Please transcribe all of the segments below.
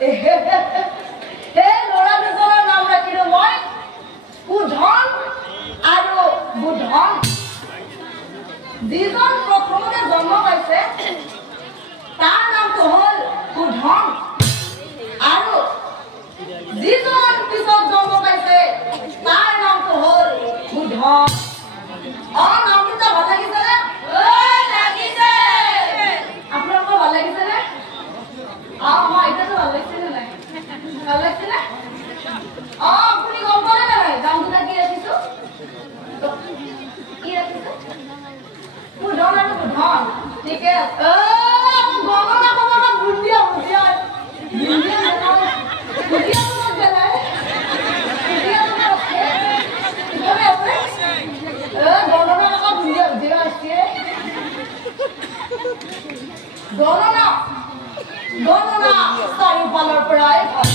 এই ল'ৰা দুজনৰ নাম ৰাখিলো মই সুধন আৰু বুধন। যিজন প্ৰথমতে জন্ম পাইছে তাৰ নামটো হ'ল সুধন আৰু যিজন পিছত জন্ম পাইছে তাৰ নামটো হ'ল বুধন। নামটো ভাল লাগিছে নে? লাগিছে। আপোনালোকৰ ভাল লাগিছে নে? মই এতিয়াতো ভাল লাগিছে নে নাই? ভাল লাগিছে নে? আপুনি গম পালে নে নাই নামটো কি ৰাখিছো? কি ৰাখিছো? বুধন আৰু বুধন। ঠিকে আছে। গণনা ক'ব বুন্দিয়া বুন্দিয়া বুন্দিয়া নহয় বুন্দিয়া তোমাক পেলাই বুন্দিয়া তোমাক ইফালে আছে গণনা ক'ব বুন্দিয়া বুন্দিয়া আছে গণনা গণনা চাৰিওফালৰ পৰাই ভাল।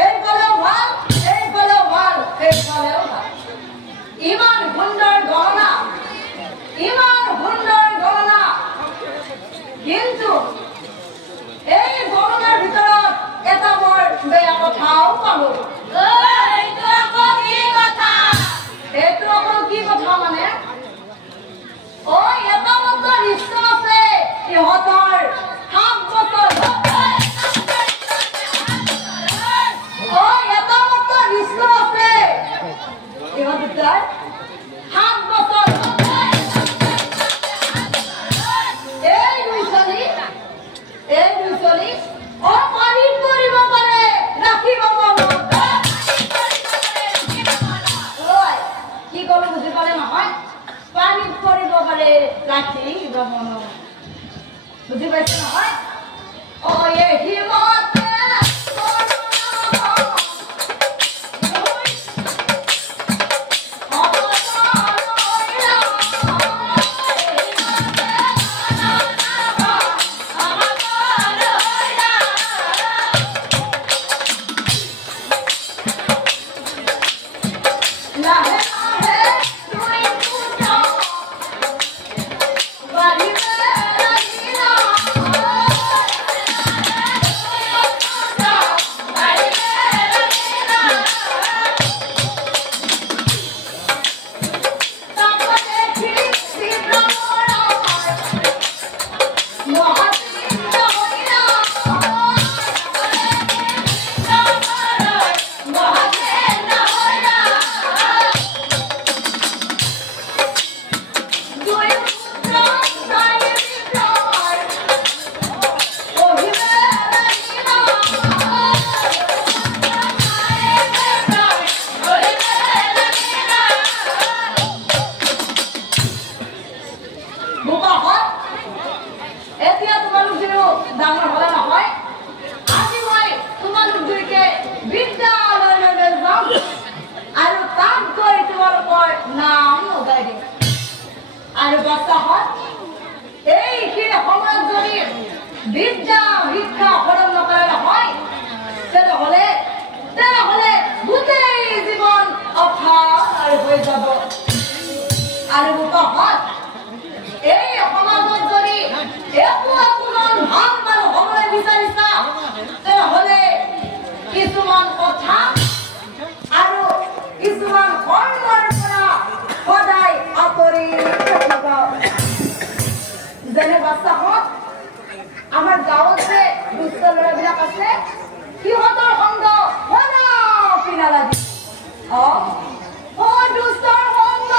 এইফালেও ভাল এইফালেও ভাল এইফালেও ভাল। ইমান সুন্দৰ গণনা ইমান সুন্দৰ গণনা কিন্তু এই গণনাৰ ভিতৰত এটা বৰ বেয়া কথাও পালো। এইটো আকৌ কি কথা মানে এটা মাত্ৰ নিশ্চ আছে ইহঁতৰ 7 বছৰ এটা মাত্ৰ নিশ্চ আছে ইহঁত দুটাৰ 7 বছৰ। এই দুই চলি পানীত পৰিব পাৰে ৰাখিব মনত। কি কলো বুজি পালে নহয়? পানীত পৰিব পাৰে ৰাখিব মনত। বুজি পাইছে নহয়? হিমতে কিছুমান কথা আৰু কিছুমান কৰ্মৰ পৰা সদায় আঁতৰি থাকিব। যেনে বাচ্চাহঁত আমাৰ গাঁৱত যে দুষ্ট ল'ৰাবিলাক আছে সিহঁতৰ সংগ পিনা লাগি দুষ্টৰ সংগ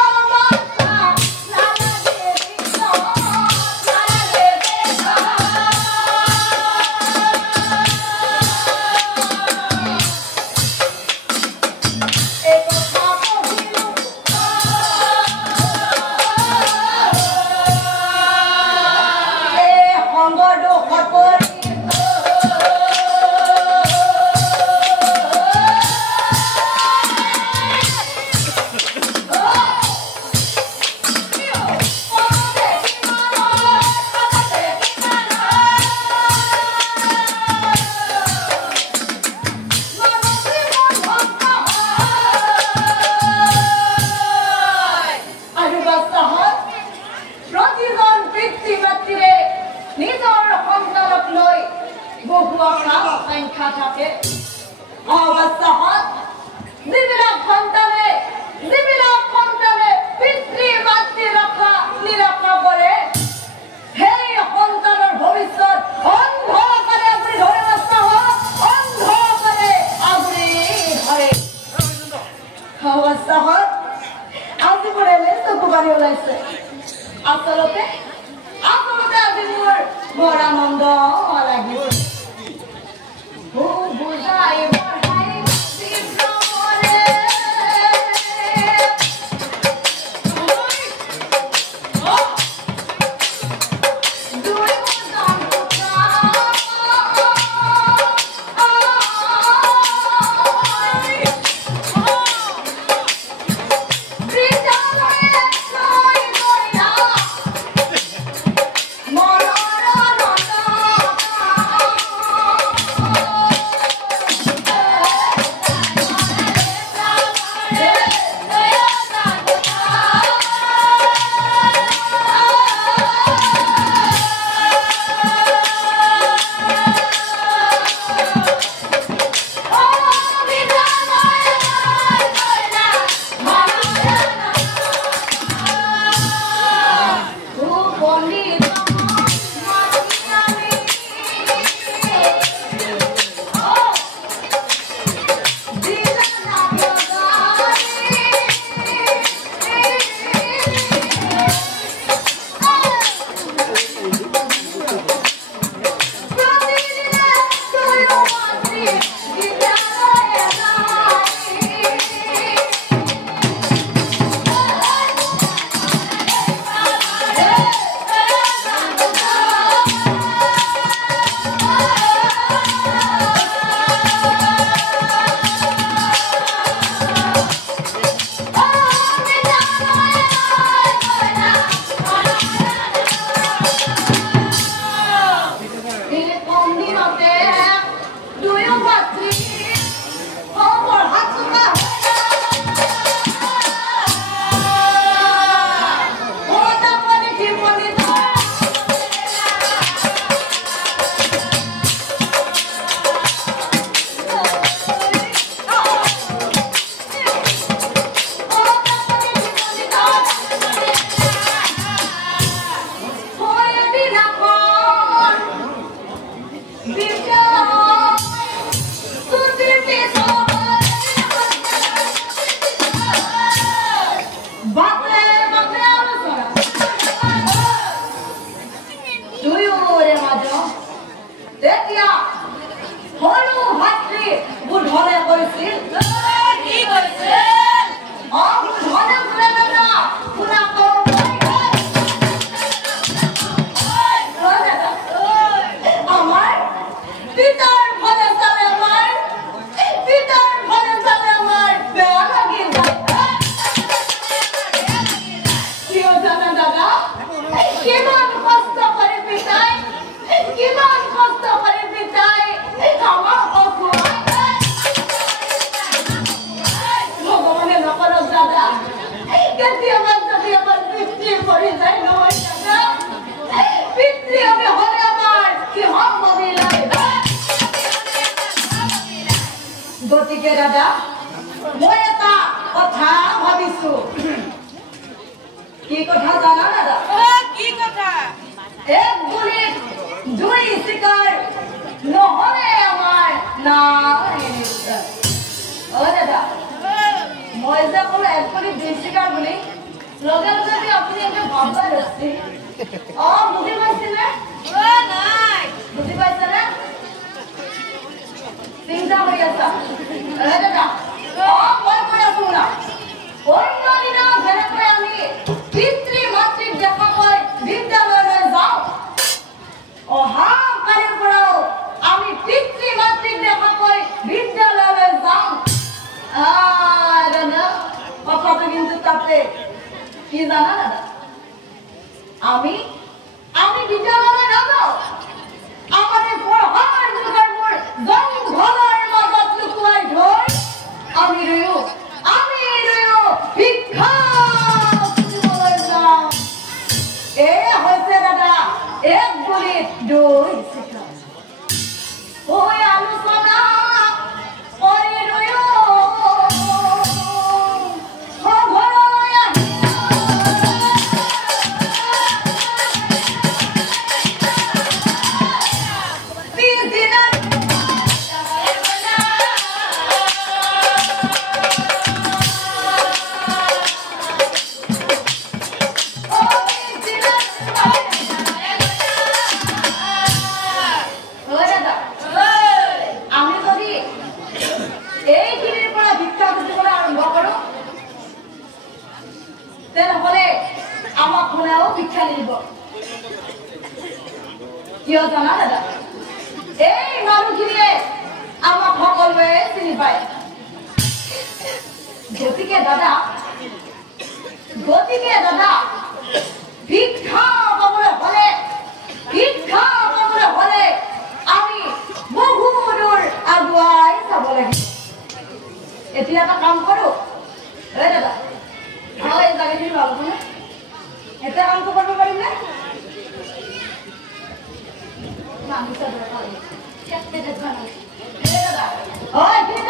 বহু সংখ্যা থাকে অৱস্থাত যিবিলাক সন্তানে পিতৃ মাতৃ নিৰক্ষা কৰে সেই সন্তানৰ ভৱিষ্যত অন্ধকাৰে আগুৰি ধৰে অন্ধকাৰে আগুৰি ধৰে অৱস্থাত আজি মোৰ এনে চকু পানী ওলাইছে আচলতে আজি মোৰ আনন্দ লাগিছে বুজাই গতিকে দাদা মই এটা কথা ভাবিছো কি কথা জানা দাদা কি কথা এক গুলিত দুই শিকাৰ নহলে আমাৰ নাই ও দাদা মই যে ক'লো এক গুলিত দুই শিকাৰ বুলি লগে লগে আপুনি এনে ভাববা লৈছে বুজি পাইছেনে নাই বুজি পাইছেনে চিন্তা কৰি আছা দাদা মই কৈ আছো না অন্য দিনা যেনেকৈ আমি পিতৃ মাতৃক দেখা পাই বিদ্যালয়লৈ যাওঁ অহা কালিৰ পৰাও আমি পিতৃ মাতৃক দেখা পাই বিদ্যালয়লৈ যাওঁ দাদা কথাটো কিন্তু তাতে কি জানা দাদা আমি বিদ্যালয়লৈ নাযাওঁ আমাদের পঢ়াৰ যোগাৰবোৰ জংঘলৰ মাজত লুকুৱাই ধৰি আমি ৰৈও শিক্ষা খুজিবলৈ যাওঁ হৈছে দাদা এক গুলিত দুই শিকাৰ জানা দাদা এই মানুহখিনিয়ে আমাক সকলোৱে চিনি পায় গতিকে দাদা ভিক্ষা পাবলৈ হলে আমি বহু দূৰ আগুৱাই যাব লাগিব এতিয়া এটা কাম কৰো দাদা এই জাগাখিনি ভাল হ'ব নে এটা কাম কৰিব পাৰিম নে নামিছা দাদা দাদা